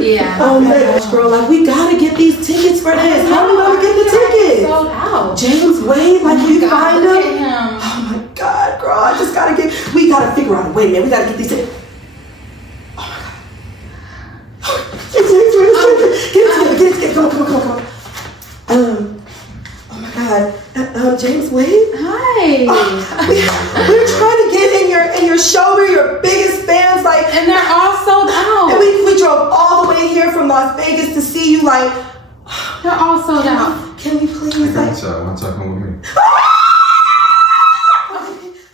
Yeah. Oh my gosh, girl, like we gotta get these tickets for this. How are we gonna get the tickets? Sold out. James Wade, like you find Look him? at him. Oh my God, girl, I just gotta we gotta figure out a way, man. We gotta get these tickets. Oh my God. James Wade, get it, come on. Oh my God, James Wade? Hi. We're trying to get in your show. We're your biggest fans, like, And they're all sold out. and we drove all the way here from Las Vegas to see you, like. They're all sold out. Can we please, like? Want to come with me?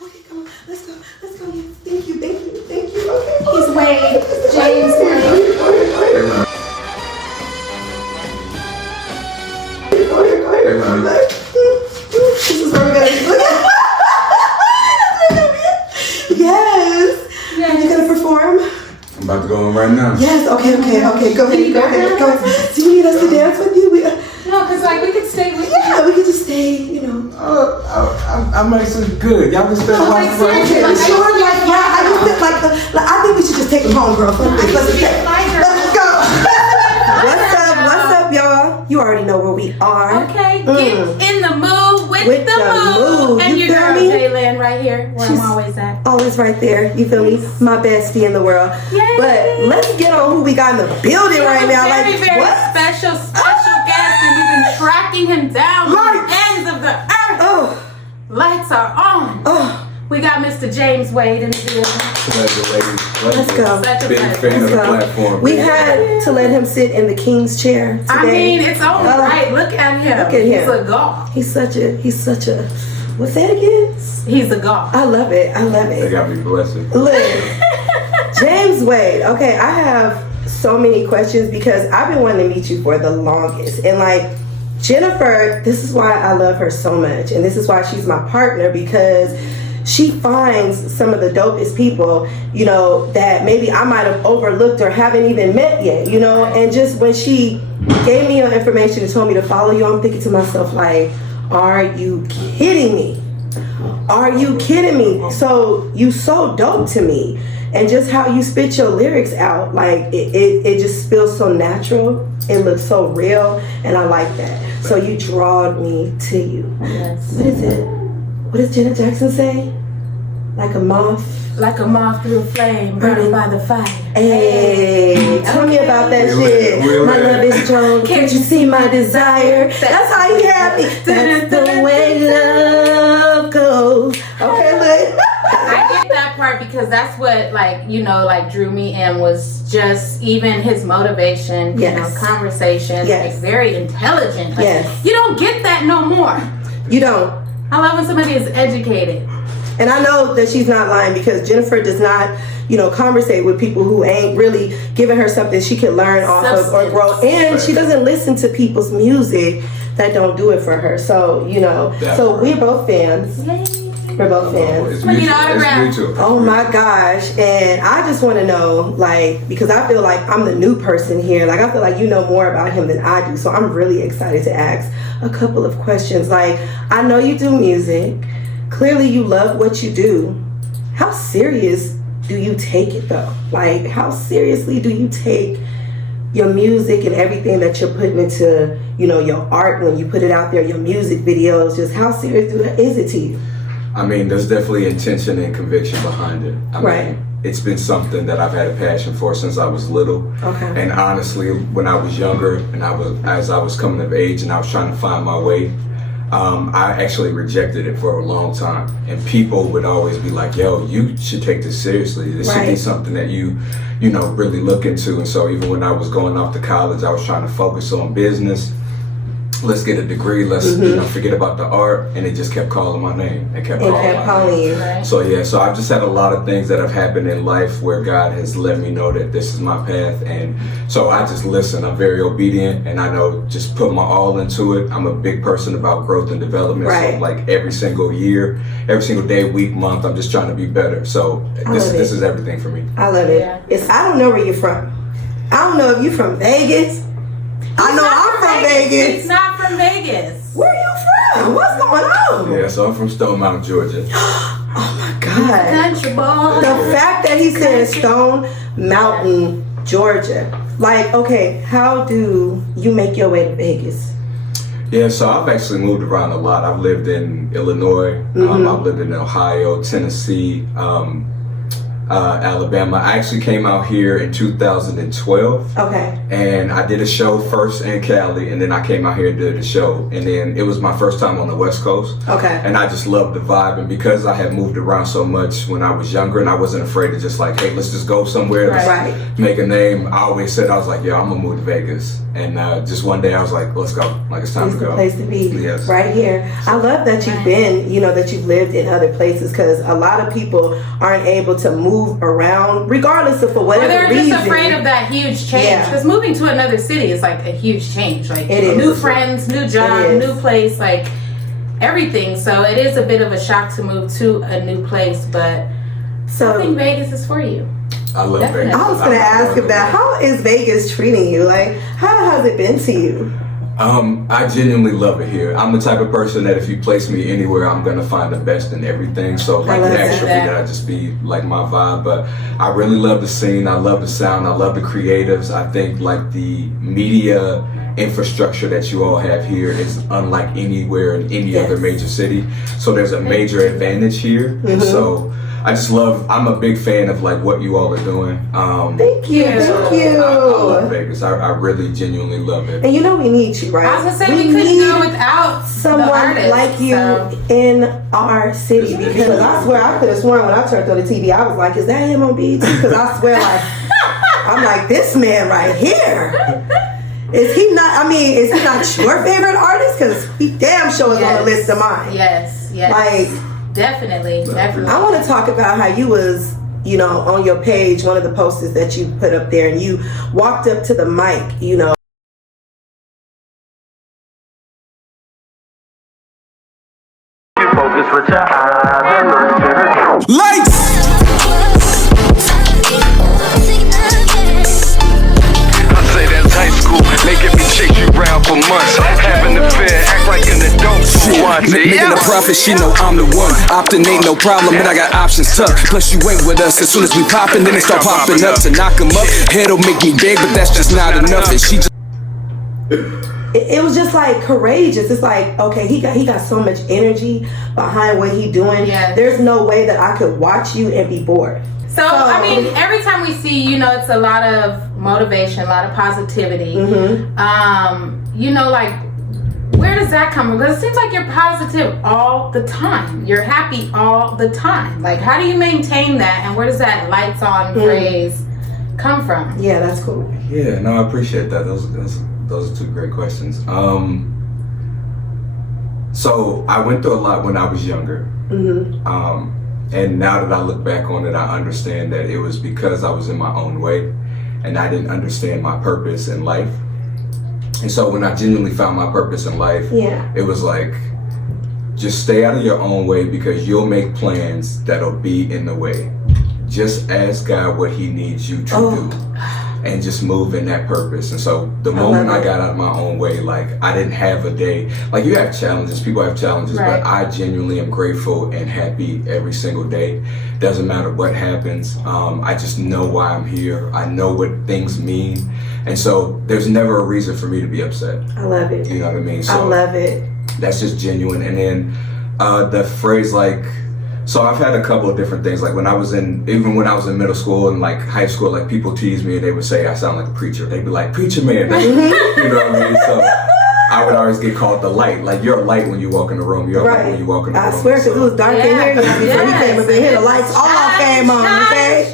Okay, come on, let's go. Thank you. Okay. He's Wade. James Wade. Go ahead. This is where we're gonna. Yes. You gonna perform? I'm about to go in right now. Yes. Okay. Go ahead. Do you need us to dance with you? No, because like we could stay with you. Yeah, we could just stay. You know. I'm actually good. Y'all can stay like, seriously, Okay, like, sure. Like, yeah. I just feel like I think we should just take him home, girl. Let's go. What's up, y'all? You already know where we are. Okay, get in the mood with the mood. And You your feel girl me? Jaylen right here, where She's I'm always at. Always right there. You feel me? My bestie in the world. Yay. But let's get on who we got in the building right now. Very, Like, very what? special guest, and we've been tracking him down to the Lights. ends of the earth. Oh, Lights are on. oh. We got Mr. James Wade in the building. Pleasure, ladies. Let's go. Such a Big pleasure. fan of Let's the go. platform. We had to let him sit in the king's chair today. I mean, it's only Oh. right. Look at him. Look at He's him. a god. He's such a. What's that again? He's a god. I love it. They got me blessed. Look, James Wade. Okay, I have so many questions because I've been wanting to meet you for the longest. And like Jennifer, this is why I love her so much. And this is why she's my partner, because she finds some of the dopest people, you know, that maybe I might have overlooked or haven't even met yet, you know. And just when she gave me your information and told me to follow you, I'm thinking to myself, like, are you kidding me? Are you kidding me? So you so dope to me. And just how you spit your lyrics out, like it just feels so natural. It looks so real, and I like that. So you drawed me to you. Yes. What is it? What does Janet Jackson say? Like a moth. Like a moth through a flame, burning by the fire. Hey, tell me about that shit. My love is strong. Can't you see my desire? That's how you have me. That's the way love goes. Okay, look. I get that part because that's what, like, you know, like drew me in was just even his motivation, Yes. you know, conversation, Yes. like very intelligent. Like, Yes. You don't get that no more. You don't. I love when somebody is educated. And I know that she's not lying because Jennifer does not, you know, conversate with people who ain't really giving her something she can learn off of or grow. And she doesn't listen to people's music that don't do it for her. So, you know, so we're both fans. Yay. We're both fans. It's We need mutual. autograph. It's mutual. Oh my gosh. And I just want to know, like, because I feel like I'm the new person here. Like, I feel like you know more about him than I do. So I'm really excited to ask a couple of questions. Like, I know you do music. Clearly you love what you do. How serious do you take it though? Like, how seriously do you take your music and everything that you're putting into, you know, your art when you put it out there, your music videos? Just how serious is it to you? I mean, there's definitely intention and conviction behind it. I mean, it's been something that I've had a passion for since I was little. Okay. And honestly, when I was younger and as I was coming of age and I was trying to find my way, I actually rejected it for a long time. And people would always be like, yo, you should take this seriously. This should be something that you know, really look into. And so even when I was going off to college, I was trying to focus on business. Let's get a degree. Let's you know, forget about the art. And it just kept calling my name. It kept calling you. Right. So yeah, so I've just had a lot of things that have happened in life where God has let me know that this is my path, and so I just listen. I'm very obedient, and I know just put my all into it. I'm a big person about growth and development. So like every single year, every single day, week, month, I'm just trying to be better. So this is everything for me. I love it. Yeah. I don't know where you're from. I don't know if you're from Vegas. I know I'm from Vegas. He's not from Vegas. Where are you from? What's going on? Yeah, so I'm from Stone Mountain, Georgia. Oh my God. Country boy. The fact that he said Stone Mountain, Georgia. Like, okay, how do you make your way to Vegas? Yeah, so I've actually moved around a lot. I've lived in Illinois, I've lived in Ohio, Tennessee, Alabama. I actually came out here in 2012. Okay. And I did a show first in Cali, and then I came out here and did a show. And then it was my first time on the West Coast. Okay. And I just loved the vibe. And because I had moved around so much when I was younger, and I wasn't afraid to just like, hey, let's just go somewhere, Right. let's make a name. I always said, I was like, yeah, I'm gonna move to Vegas. And just one day I was like, let's go. Like, it's time It's to the go. place to be. Yes. Right here. I love that you've been, that you've lived in other places, because a lot of people aren't able to move around regardless of for Or whatever they're reason. just afraid of that huge change. Yeah. Because moving to another city is like a huge change. Like It is. new friends, new job, It is. new place, like everything. So it is a bit of a shock to move to a new place, but I think Vegas is for you. I love Definitely. Vegas. I was going to ask about how is Vegas treating you? Like, how has it been to you? I genuinely love it here. I'm the type of person that if you place me anywhere, I'm gonna find the best in everything. So like love naturally that. that'll just be like my vibe. But I really love the scene. I love the sound. I love the creatives. I think like the media infrastructure that you all have here is unlike anywhere in any Yes. other major city. So there's a major advantage here. And so I just I'm a big fan of like what you all are doing. Thank you. Thank you. I love Vegas. I really genuinely love it. And we need you, right? I was gonna say we couldn't do it without someone the artists, like you so. in our city, because I swear I could have sworn when I turned on the TV, I was like, is that him on BET? Because I swear, like, I'm like, this man right here. Is he not your favorite artist? Because he damn sure is on the list of mine. Yes. Like, Definitely. I want to talk about how you was, on your page, one of the posters that you put up there, and you walked up to the mic, Focus with your eyes and look to the Lights! I say that's high school, making me chase you round for months. Having the fear, act like an adult who wants it. Making a profit, she know I'm the one. Optin' ain't no problem, but I got options tough. Plus you ain't with us, as soon as we poppin', then they start popping up to knock 'em up. Head'll make me big, but that's just not enough. And she just it was just like courageous. It's like, okay, he got so much energy behind what he doing. Yes. There's no way that I could watch you and be bored. So, I mean, every time we see you, it's a lot of motivation, a lot of positivity. Like, where does that come from? Because it seems like you're positive all the time. You're happy all the time. Like, how do you maintain that? And where does that lights on phrase come from? Yeah, that's cool. Yeah, no, I appreciate that. Those are two great questions. So I went through a lot when I was younger. And now that I look back on it, I understand that it was because I was in my own way and I didn't understand my purpose in life. And so when I genuinely found my purpose in life, it was like, just stay out of your own way, because you'll make plans that'll be in the way. Just ask God what he needs you to do and just move in that purpose. And so the moment I got out of my own way, like I didn't have a day, like you have challenges, people have challenges, Right. but I genuinely am grateful and happy every single day. Doesn't matter what happens. I just know why I'm here. I know what things mean. And so there's never a reason for me to be upset. I love it. You know what I mean? So I love it. that's just genuine. And then the phrase like, so I've had a couple of different things. Like even when I was in middle school and like high school, like people tease me and they would say I sound like a preacher. They'd be like, preacher man. You know what I mean? So I would always get called the light. Like, you're a light when you walk in the room. You're a light when you walk in the room. I swear, because it was dark in here. Before he came up in here, the lights all came on, okay?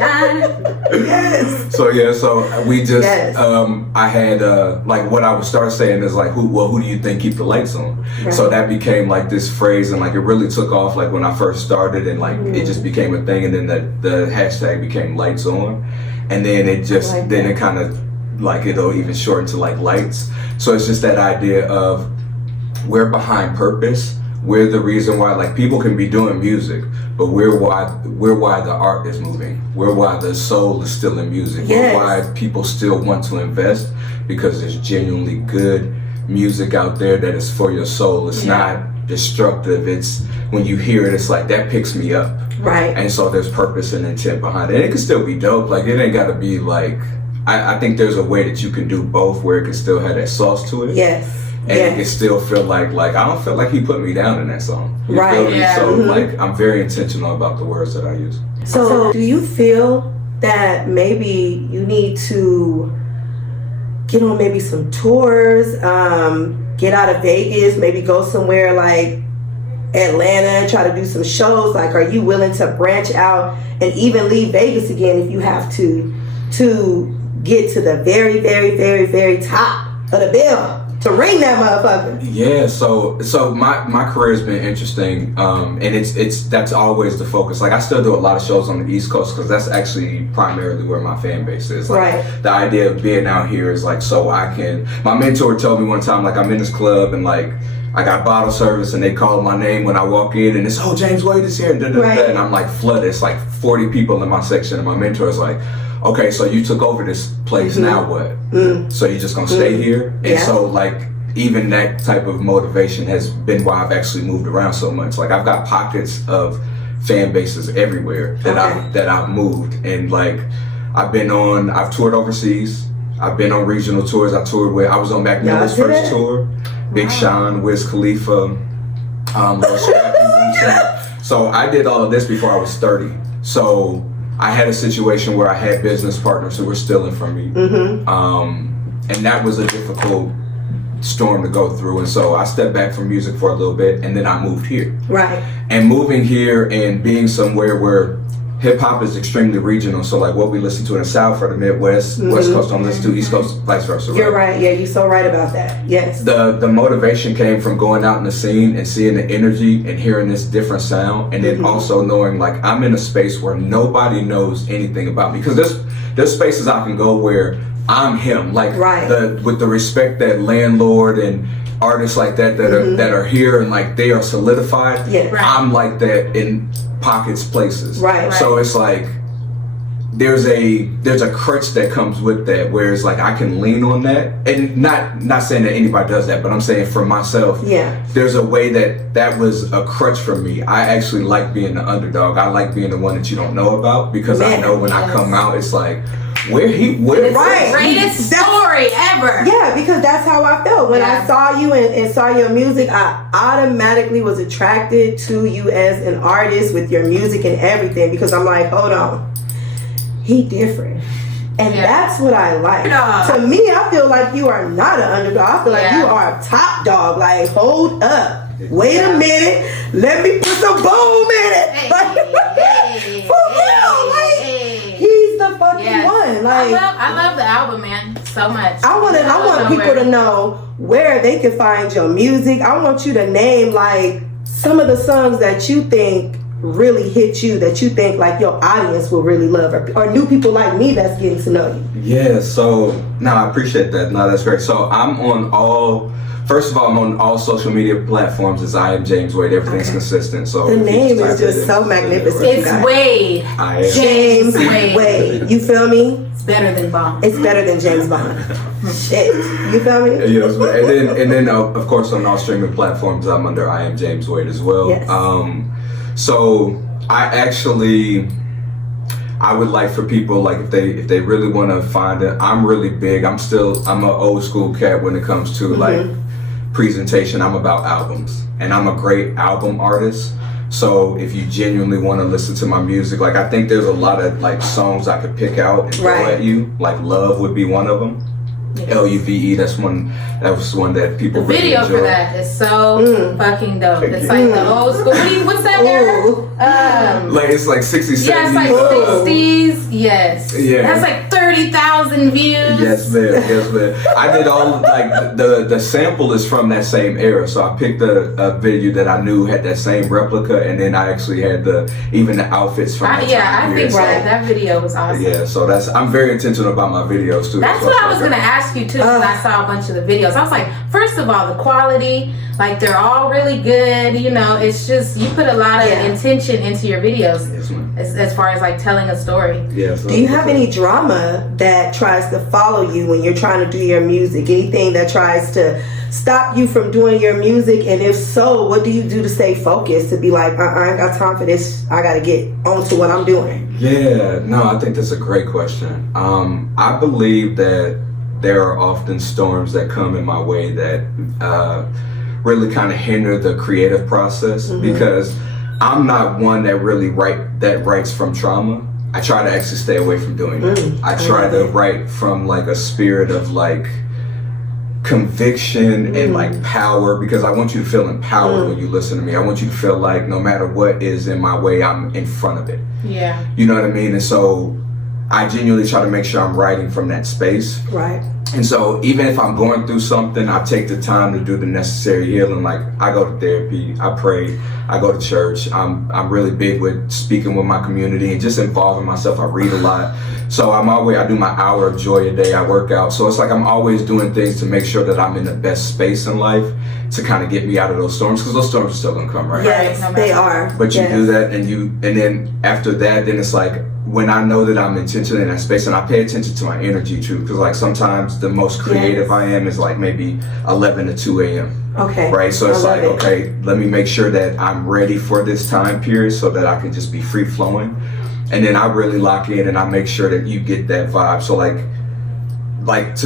Yes. So we just, I had, like, what I would start saying is like, who do you think keep the lights on? Right. So that became like this phrase, and like it really took off like when I first started, and like it just became a thing, and then the hashtag became lights on, and then it just, it kind of like it'll even shorten to like lights. So it's just that idea of we're behind purpose. We're the reason why, like, people can be doing music, but we're why the art is moving. We're why the soul is still in music. Yes. We're why people still want to invest, because there's genuinely good music out there that is for your soul. It's not destructive. It's when you hear it, it's like that picks me up. Right. And so there's purpose and intent behind it. And it can still be dope. Like, it ain't gotta be like I think there's a way that you can do both where it can still have that sauce to it. Yes. And it can still feel like I don't feel like he put me down in that song. You Right. feel me? Yeah. So like I'm very intentional about the words that I use. So do you feel that maybe you need to get on maybe some tours, get out of Vegas, maybe go somewhere like Atlanta and try to do some shows? Like, are you willing to branch out and even leave Vegas again if you have to get to the very, very, very, very top of the bill to ring that motherfucker? Yeah, so my career has been interesting, and it's that's always the focus. Like I still do a lot of shows on the East Coast because that's actually primarily where my fan base is. Like, Right. The idea of being out here is like so I can. My mentor told me one time, like I'm in this club and like I got bottle service and they call my name when I walk in and it's James Wade is here, Right. and I'm like flooded. It's like 40 people in my section, and my mentor is like, okay, so you took over this place, now what? So you're just gonna stay here? And Yeah. so like even that type of motivation has been why I've actually moved around so much. Like I've got pockets of fan bases everywhere that I've moved, and like I've toured overseas. I've been on regional tours. I was on Mac Miller's first tour, Big Sean, Wiz Khalifa, Lil Scrappy. So I did all of this before I was 30. So I had a situation where I had business partners who were stealing from me, and that was a difficult storm to go through. And so I stepped back from music for a little bit, and then I moved here. Right. And moving here and being somewhere where hip hop is extremely regional, so like what we listen to in the South or the Midwest, West Coast don't listen to, East Coast, vice versa. You're right. Yeah, you're so right about that. Yes. The motivation came from going out in the scene and seeing the energy and hearing this different sound, and then also knowing like I'm in a space where nobody knows anything about me, because there's spaces I can go where I'm him, like with the respect that Landlord and artists like that are here and like they are solidified. Yeah. Right. I'm like that in pockets, places. Right. So it's like there's a crutch that comes with that, where it's like I can lean on that, and not saying that anybody does that, but I'm saying for myself, there's a way that was a crutch for me. I actually like being the underdog. I like being the one that you don't know about, because I know when I come out, it's like where right. Greatest story ever. Yeah, because that's how I felt when I saw you and saw your music. I automatically was attracted to you as an artist with your music and everything, because I'm like, hold on, he different. And that's what I like. To me, I feel like you are not an underdog. I feel like you are a top dog. Like, hold up. Wait a minute. Let me put some boom in it. For real. He's the fucking one. Like, I love the album, man, so much. I want people to know where they can find your music. I want you to name like some of the songs that you think really hit you, that you think like your audience will really love, or new people like me that's getting to know you. Yeah, so I appreciate that. No, that's great. So I'm on all social media platforms as I am James Wade. Everything's consistent. So the name is just so magnificent. It's Wade. I am James Wade. You feel me? It's better than Bond. It's better than James Bond. Shit. You feel me? Yes, and then of course on all streaming platforms I'm under I am James Wade as well. Yes. So I would like for people, like if they really want to find it, I'm really big. I'm an old school cat when it comes to like presentation. I'm about albums, and I'm a great album artist. So if you genuinely want to listen to my music, like I think there's a lot of like songs I could pick out and throw at you. Like Love would be one of them. L-U-V-E, that was one that people the really video enjoy. for that is so fucking dope. It's like the old school. What's that era? Like it's like 60s, 70s. Yeah, it's like 60s. Yes. Yeah. That's like 30,000 views. Yes, man. I did all like the sample is from that same era, so I picked a video that I knew had that same replica, and then I actually had even the outfits from that time I think that video was awesome. Yeah, so I'm very intentional about my videos too. That's what I was gonna ask you too, because I saw a bunch of the videos. I was like, first of all, the quality, like they're all really good. You know, it's just you put a lot of intention into your videos, as far as like telling a story. Yeah. So do you have any drama that tries to follow you when you're trying to do your music? Anything that tries to stop you from doing your music? And if so, what do you do to stay focused, to be like, I ain't got time for this, I gotta get onto what I'm doing? Yeah, no, I think that's a great question. I believe that there are often storms that come in my way that really kind of hinder the creative process, because I'm not one that really writes from trauma. I try to actually stay away from doing that. I try to write from like a spirit of like conviction and like power, because I want you to feel empowered when you listen to me. I want you to feel like no matter what is in my way, I'm in front of it. Yeah. You know what I mean? And so I genuinely try to make sure I'm writing from that space. Right. And so even if I'm going through something, I take the time to do the necessary healing. Like I go to therapy, I pray, I go to church. I'm really big with speaking with my community and just involving myself. I read a lot. So I do my hour of joy a day. I work out. So it's like I'm always doing things to make sure that I'm in the best space in life to kind of get me out of those storms, because those storms are still gonna come, right? Yes, they are. But you do that, and then after that, then it's like, when I know that I'm intentionally in that space, and I pay attention to my energy too, because like sometimes the most creative I am is like maybe 11 to 2 a.m. Okay. Right? So it's like, okay, let me make sure that I'm ready for this time period so that I can just be free flowing. And then I really lock in and I make sure that you get that vibe. So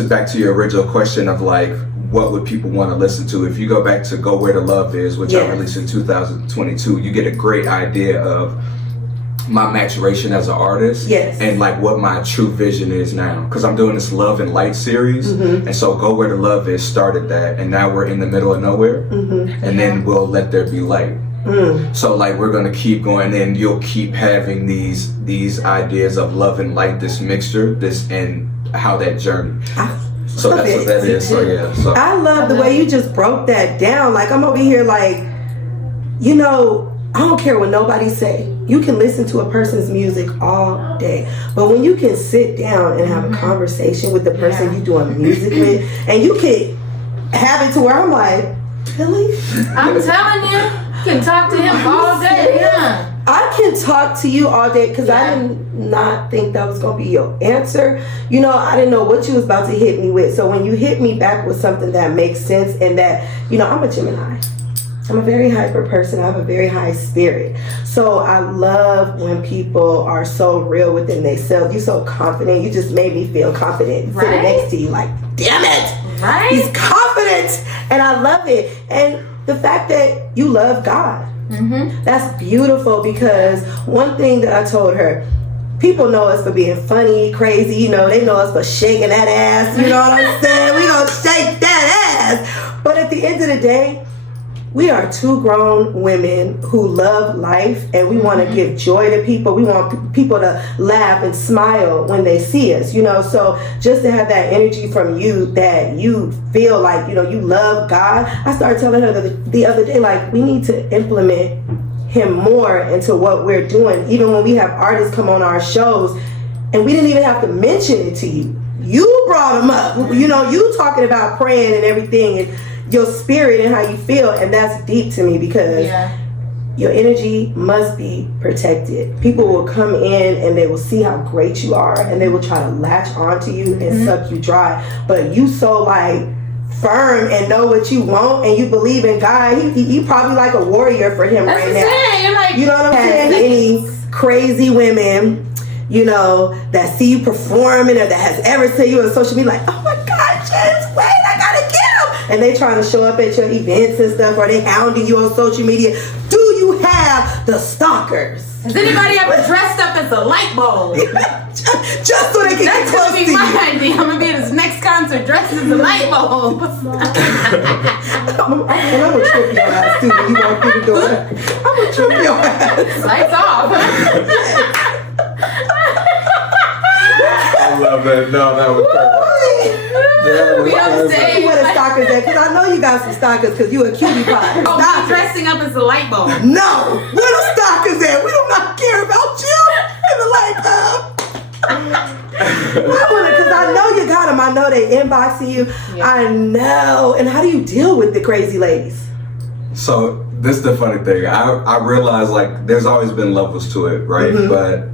back to your original question of like, what would people want to listen to? If you go back to Go Where the Love Is, which I released in 2022, you get a great idea of my maturation as an artist, and like what my true vision is now, because I'm doing this Love and Light series, and so Go Where the Love Is started that, and now we're in the middle of nowhere, and then we'll let there be light. So like we're gonna keep going, and you'll keep having these ideas of love and light, this mixture, and how that journey. So that's what that is. So yeah. So I love the way you just broke that down. Like I'm over here like, you know, I don't care what nobody say. You can listen to a person's music all day, but when you can sit down and have a conversation with the person you doing music with, and you can have it to where I'm like, really? I'm telling you can talk to him all day. Yeah. I can talk to you all day, because I did not think that was going to be your answer. You know, I didn't know what you was about to hit me with. So when you hit me back with something that makes sense, and that, you know, I'm a Gemini. I'm a very hyper person. I have a very high spirit. So I love when people are so real within themselves. You're so confident. You just made me feel confident. Right? Sitting next to you like, damn it. Right? He's confident. And I love it. And the fact that you love God. That's beautiful, because one thing that I told her, people know us for being funny, crazy, you know, they know us for shaking that ass, you know what I'm saying? We gonna shake that ass. But at the end of the day, we are two grown women who love life, and we want to give joy to people. We want people to laugh and smile when they see us, you know. So just to have that energy from you, that you feel like, you know, you love God. I started telling her the other day, like, we need to implement him more into what we're doing. Even when we have artists come on our shows, and we didn't even have to mention it to you. You brought him up. You know, you talking about praying and everything, and your spirit and how you feel, and that's deep to me, because your energy must be protected. People will come in and they will see how great you are, and they will try to latch onto you and suck you dry. But you so like firm and know what you want, and you believe in God. You probably like a warrior for him right now. You're like, you know what I'm saying? Any crazy women, you know, that see you performing or that has ever seen you on social media, like, oh my God, James, wait, I gotta get him. And they trying to show up at your events and stuff, or they hounding you on social media. Do you have the stalkers? Has anybody ever dressed up as a light bulb? Just so they can get That's close gonna to be you. my idea. I'm gonna be at his next concert dressed as a light bulb. And I'm gonna trip your ass too when you walk through the door. I'm gonna trip your ass. Lights off. I love that. No, that was perfect. We on Tell stage. me where the stalkers at, because I know you got some stalkers, because you a cutie pie. Oh, Stalkers. me dressing up as a light bulb. No, where the stalkers at? We do not care about you in the light bulb. Because I know you got them. I know they inboxing you. Yeah. I know. And how do you deal with the crazy ladies? So this is the funny thing. I realize like there's always been levels to it, right? But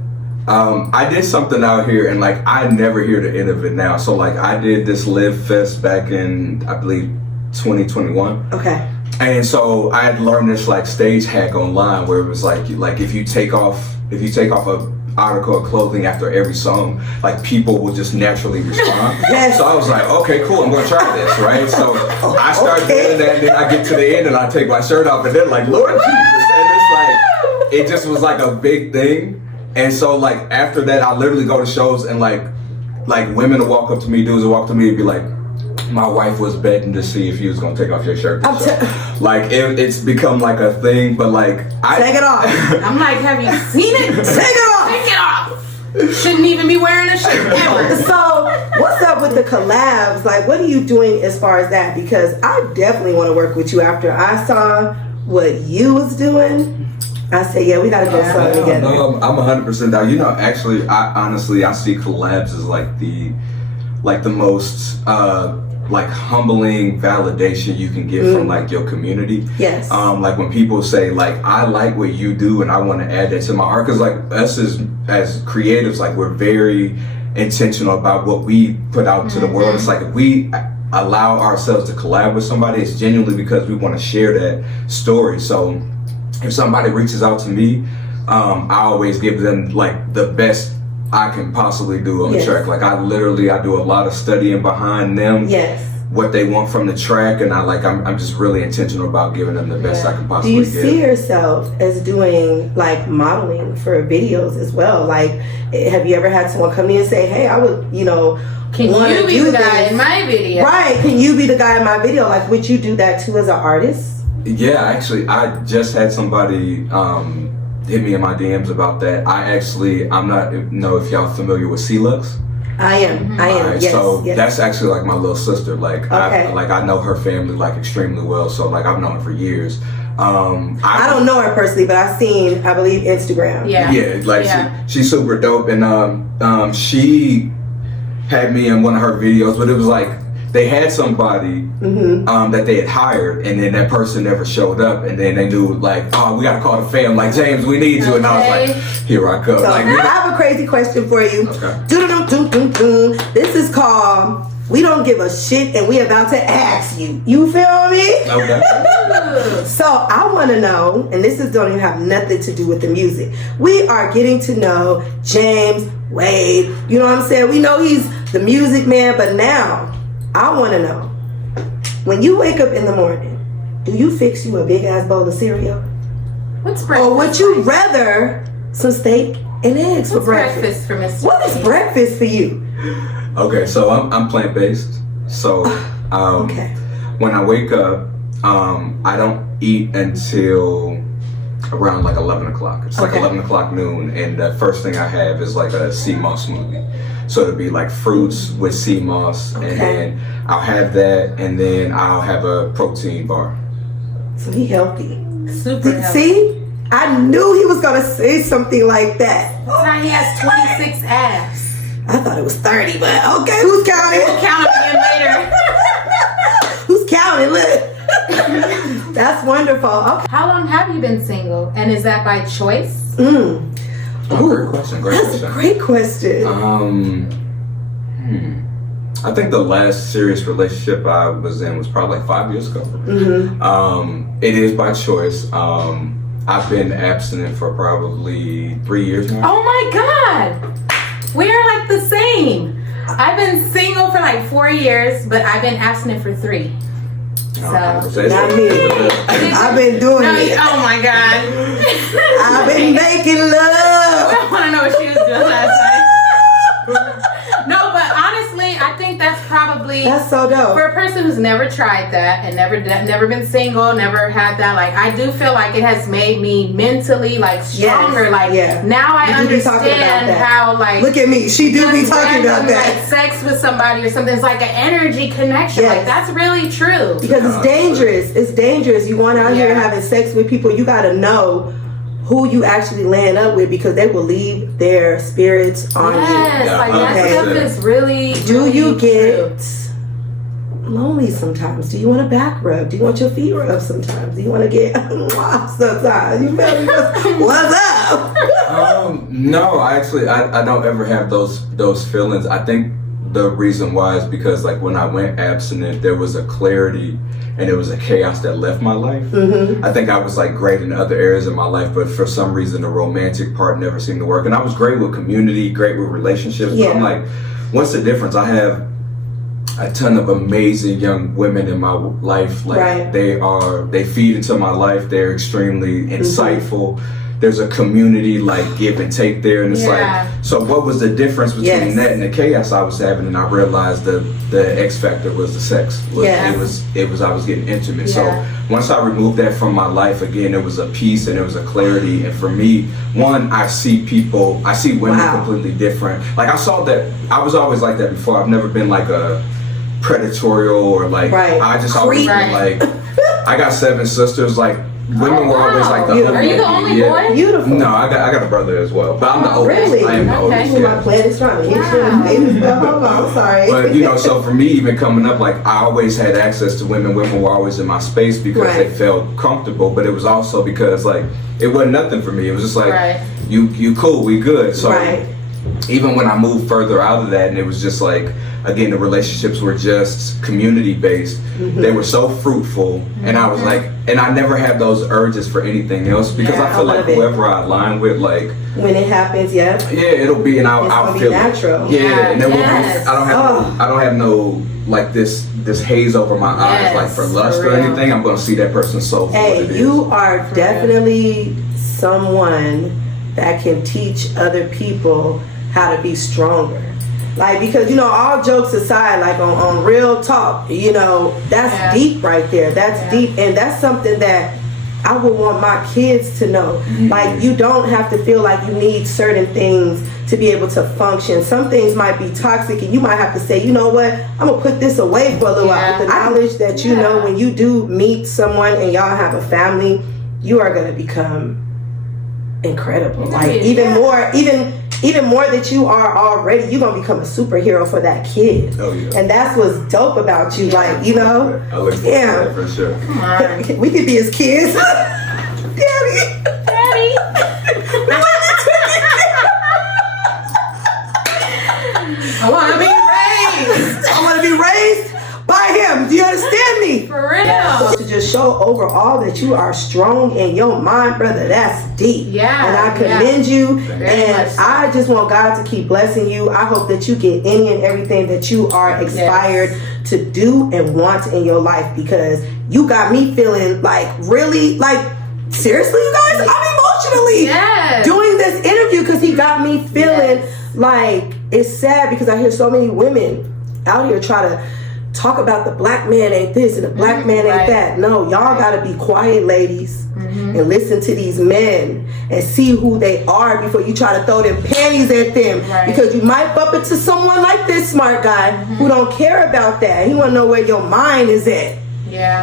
I did something out here, and like I never hear the end of it now. So like I did this Live Fest back in, I believe, 2021. Okay. And so I had learned this like stage hack online where it was like if you take off a article of clothing after every song, like people will just naturally respond. Yes. So I was like, okay, cool, I'm gonna try this, right? So I start doing that, and then I get to the end and I take my shirt off, and then like, Lord Jesus, and it's like it just was like a big thing. And so like after that, I literally go to shows and like women will walk up to me, dudes will walk up to me and be like, my wife was betting to see if you was gonna take off your shirt. Like it's become like a thing, but like take it off. I'm like, have you seen it? Take it off. Take it off. Shouldn't even be wearing a shirt ever. So what's up with the collabs? Like, what are you doing as far as that? Because I definitely want to work with you. After I saw what you was doing, I said, yeah, we gotta do something together. No, I'm 100% down. You know, actually, I see collabs as like the most like humbling validation you can get from like your community. Yes. Like when people say like, I like what you do and I want to add that to my art, because like us as creatives, like we're very intentional about what we put out into the world. It's like if we allow ourselves to collab with somebody, it's genuinely because we want to share that story. So if somebody reaches out to me, I always give them like the best I can possibly do on the track. Like I do a lot of studying behind them. Yes. What they want from the track, and I'm just really intentional about giving them the best I can Do possibly you give. see yourself as doing like modeling for videos as well? Like, have you ever had someone come in and say, hey, I would, Can you be the guy in my video? Right. Can you be the guy in my video? Like, would you do that too as an artist? Yeah, actually, I just had somebody hit me in my DMs about that. I'm not know if y'all familiar with C-Lux. I am. Right, Yes. so yes. that's actually like my little sister. Like, Okay. I know her family like extremely well. So like I've known her for years. I don't know her personally, but I've seen, I believe, Instagram. Yeah. Yeah, like she's super dope, and she had me in one of her videos, but it was like they had somebody that they had hired, and then that person never showed up, and then they knew like, oh, we gotta call the fam, like James, we need you, and I was like, here I come. So Like, I have a crazy question for you. Okay. This is called We Don't Give a Shit and We About to Ask You. You feel me? Okay. So I want to know, and this don't even have nothing to do with the music. We are getting to know James Wade. You know what I'm saying? We know he's the music man, but now I want to know, when you wake up in the morning, do you fix you a big ass bowl of cereal? What's breakfast? Or would you rather some steak and eggs for breakfast? For Mr. What is breakfast for you? Okay, so I'm plant based. So Okay. when I wake up, I don't eat until around like 11 o'clock. It's like 11 o'clock noon, and the first thing I have is like a sea moss smoothie. So it'll be like fruits with sea moss, and then I'll have that, and then I'll have a protein bar. So he healthy. Super healthy. See? I knew he was going to say something like that. Now he has 26 abs. I thought it was 30, but okay, who's counting? We'll count him again later. Who's counting? Look. That's wonderful. Okay. How long have you been single? And is that by choice? Great question. That's a great question. I think the last serious relationship I was in was probably like 5 years ago. It is by choice. I've been abstinent for probably 3 years now. Oh my God. We are like the same. I've been single for like 4 years, but I've been abstinent for 3. So. Not me. I've been doing it. Oh my God. I've been making love. I want to know what she was doing last night. No, but honestly, I think that's probably That's so dope. for a person who's never tried that and never been single, never had that. Like, I do feel like it has made me mentally like stronger. Yes, now I You do be talking about understand that. how like Look at me. She do be just talking about random, that. like, sex with somebody or something. It's like an energy connection. Yes. Like, that's really true. Because it's dangerous. It's dangerous. You want out here having sex with people, you got to know who you actually land up with, because they will leave their spirits on you. Yes, like that stuff is really. Do really you get true. lonely sometimes? Do you want a back rub? Do you want your feet rubbed sometimes? Do you want to get sometimes? You feel me? What's up? No, I don't ever have those feelings. I think the reason why is because like when I went abstinent, there was a clarity and it was a chaos that left my life. I think I was like great in other areas of my life, but for some reason the romantic part never seemed to work. And I was great with community, great with relationships, but I'm like, what's the difference? I have a ton of amazing young women in my life. Like they feed into my life. They're extremely insightful. There's a community like give and take there, and it's like, so what was the difference between that and the chaos I was having? And I realized the X factor was the sex. It was I was getting intimate. So once I removed that from my life, again, it was a peace and it was a clarity. And for me, one, I see women completely different. Like I saw that, I was always like that before. I've never been like a predatorial or like, I just always been like, I got 7 sisters, like, women were always like the hook. Are you the only boy? Beautiful. No, I got a brother as well, but I'm the oldest. Really? I am the oldest. My plan is trying to hit you. Hold on, I'm sorry. But you know, so for me, even coming up, like I always had access to women. Women were always in my space because they felt comfortable. But it was also because like it wasn't nothing for me. It was just like you cool, we good. So even when I moved further out of that, and it was just like, again, the relationships were just community based. They were so fruitful, and I was like, and I never had those urges for anything else because I feel like whoever I align with, like when it happens, it'll be, and I'll feel natural. And then I don't have no like this haze over my eyes like for lust or anything. I'm gonna see that person's soul. Hey, you are definitely someone that can teach other people how to be stronger. Like, because, you know, all jokes aside, like on real talk, you know, that's deep right there. That's deep. And that's something that I would want my kids to know. Like, you don't have to feel like you need certain things to be able to function. Some things might be toxic and you might have to say, you know what, I'm going to put this away for a little while. But the knowledge that you know when you do meet someone and y'all have a family, you are going to become incredible. Like, even more that you are already, you're gonna become a superhero for that kid. And that's what's dope about you. Like, you know, I look forward to that for sure. Come on. We could be his kids. Daddy. I want to be raised by him. Do you understand me? For real. To just show overall that you are strong in your mind, brother, that's deep. And I commend you. And I just want God to keep blessing you. I hope that you get any and everything that you are inspired to do and want in your life, because you got me feeling like really, like, seriously, you guys, I'm emotionally doing this interview because he got me feeling like it's sad, because I hear so many women out here try to talk about the black man ain't this and the black man ain't that. No, y'all gotta be quiet, ladies, and listen to these men and see who they are before you try to throw them panties at them. Because you might bump into someone like this smart guy who don't care about that. He wanna know where your mind is at.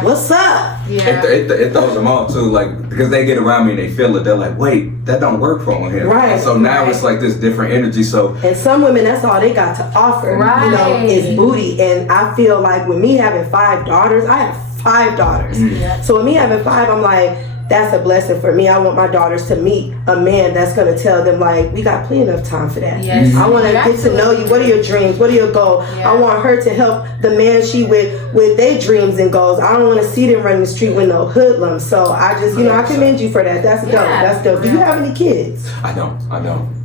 What's up? It throws them off too, like, because they get around me and they feel it. They're like, wait, that don't work for him. And so now it's like this different energy. So, and some women, that's all they got to offer. You know, is booty. And I feel like with me having 5 daughters, I have 5 daughters. So with me having 5, I'm like, that's a blessing for me. I want my daughters to meet a man that's going to tell them, like, we got plenty of time for that. I want to get to know you. What are your dreams? What are your goals? I want her to help the man she with their dreams and goals. I don't want to see them running the street with no hoodlums. So I just, you know, I commend you for that. That's dope. That's dope. Do you have any kids? I don't.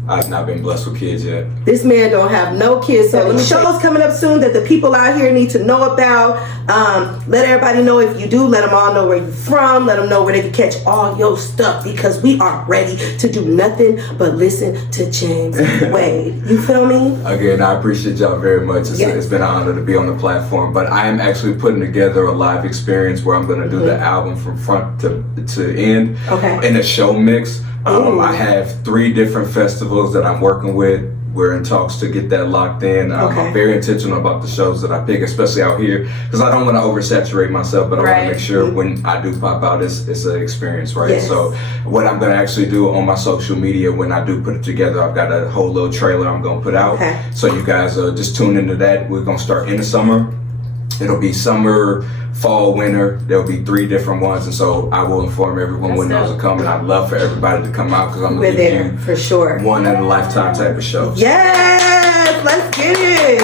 I've not been blessed with kids yet. This man don't have no kids. So shows coming up soon that the people out here need to know about. Let everybody know if you do. Let them all know where you're from. Let them know where they can catch all your stuff, because we are ready to do nothing but listen to James Wade. You feel me? Again, I appreciate y'all very much. It's been an honor to be on the platform. But I am actually putting together a live experience where I'm going to do the album from front to end in a show mix. I have 3 different festivals that I'm working with. We're in talks to get that locked in. I'm very intentional about the shows that I pick, especially out here, because I don't want to oversaturate myself, but I want to make sure when I do pop out, it's an experience, So what I'm going to actually do on my social media when I do put it together, I've got a whole little trailer I'm going to put out. So you guys just tune into that. We're going to start in the summer. It'll be summer, fall, winter. There'll be 3 different ones, and so I will inform everyone when those are coming. I'd love for everybody to come out, because I'm going to give you for sure one in a lifetime type of show. Yes, let's get it.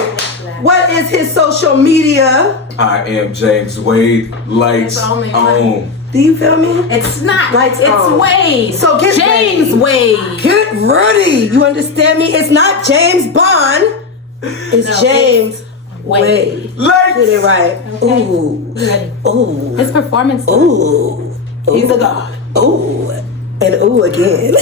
is his social media? I am James Wade. Lights It's only on. Do you feel me? It's not. Lights it's on. Wade. So get James ready. Wade. Get ready. You understand me? It's not James Bond. It's No, James Wade. Wade. Lights. Get it right. Okay. Ooh. Ready. Ooh. His performance. Ooh. He's a god. Ooh. And ooh again.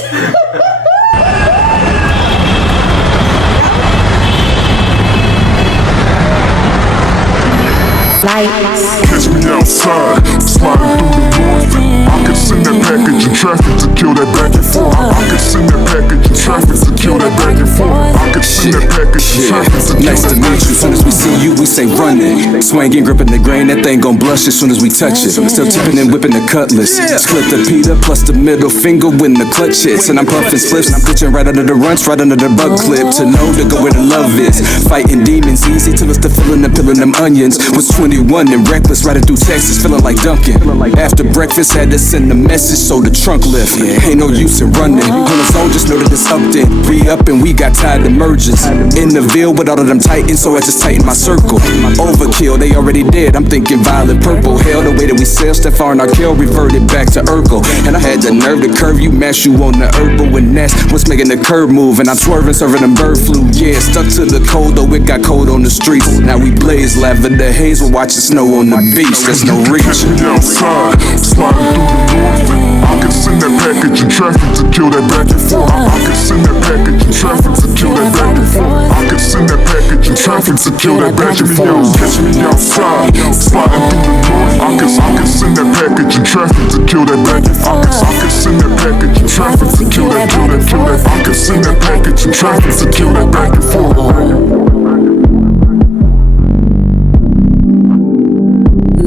Catch me outside, sliding through the north. I could send that package in traffic to kill that back and forth. I could send that package in traffic to kill that back and forth. I could send that package in traffic to kill Nice to that back meet you. and Soon as we see you, we say running. Swinging, gripping the grain, that thing gon' blush as soon as we touch it. Still tipping and whipping the cutlass. Split the Peter plus the middle finger when the clutch hits. And I'm puffing spliffs, and I'm pitching right under the runts, right under the butt clip. To know to go where the love is. Fighting demons easy till it's the feeling of peeling them onions. Was 21 and reckless, riding through Texas, feeling like Duncan. After breakfast, had to send a message so the trunk lift. Ain't no use in running. On the zone, just know that it's up then. Re-up and we got tired of mergers. In the Ville with all of them titans, so I just tighten my circle. Overkill, they already did. I'm thinking violet purple. Hell, the way that we sail, Stefan Arkell reverted back to Urkel. And I had the nerve to curve you, mash you on the herbal. And that's what's making the curve move. And I'm swerving, serving them bird flu. Yeah, stuck to the cold, though it got cold on the streets. Now we blaze lavender haze, we're watching snow on the beach. There's no reach. Catch me outside, sliding through the north. I could send that package in traffic to kill that back and forth. I could send that package in traffic to kill that back and forth. I could send that package in traffic to kill that back and forth. Catch me outside, sliding through the north. I could send that package in traffic to kill that back and forth. I could send that package in traffic to kill that. I could send that package in traffic to kill that back and forth.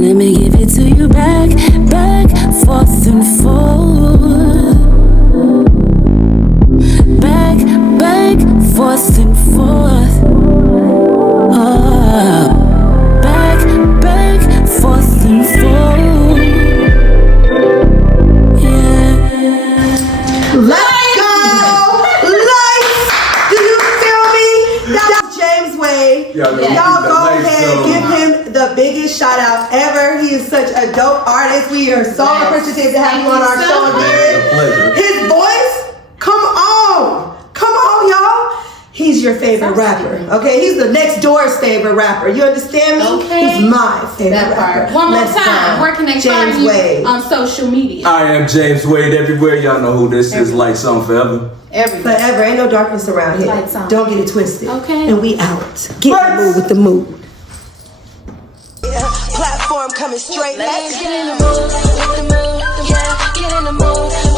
Let me give it to you back, forth and forth. Back, forth and forth. Oh, back, forth and forth. Yeah. Let's go! Lights! Do you feel me? That's James Wade. Y'all Y'all go lights ahead, on. give him the biggest shout out ever. He is such a dope artist. We are so appreciative to have you on our show again. Pleasure. His voice, come on, y'all. He's your favorite rapper, okay? He's the next door's favorite rapper. You understand me? Okay. He's my favorite That rapper. part. One more Let's time. go. Where can they James find you Wade. on social media? I am James Wade everywhere. Y'all know who this is. Lights on forever. Everywhere. Forever, ain't no darkness around here. Lights on. Don't get it twisted. Okay. And we out. Get in the mood with the mood. Platform coming straight. Let's get in the mood, with the mood, yeah, get in the mood.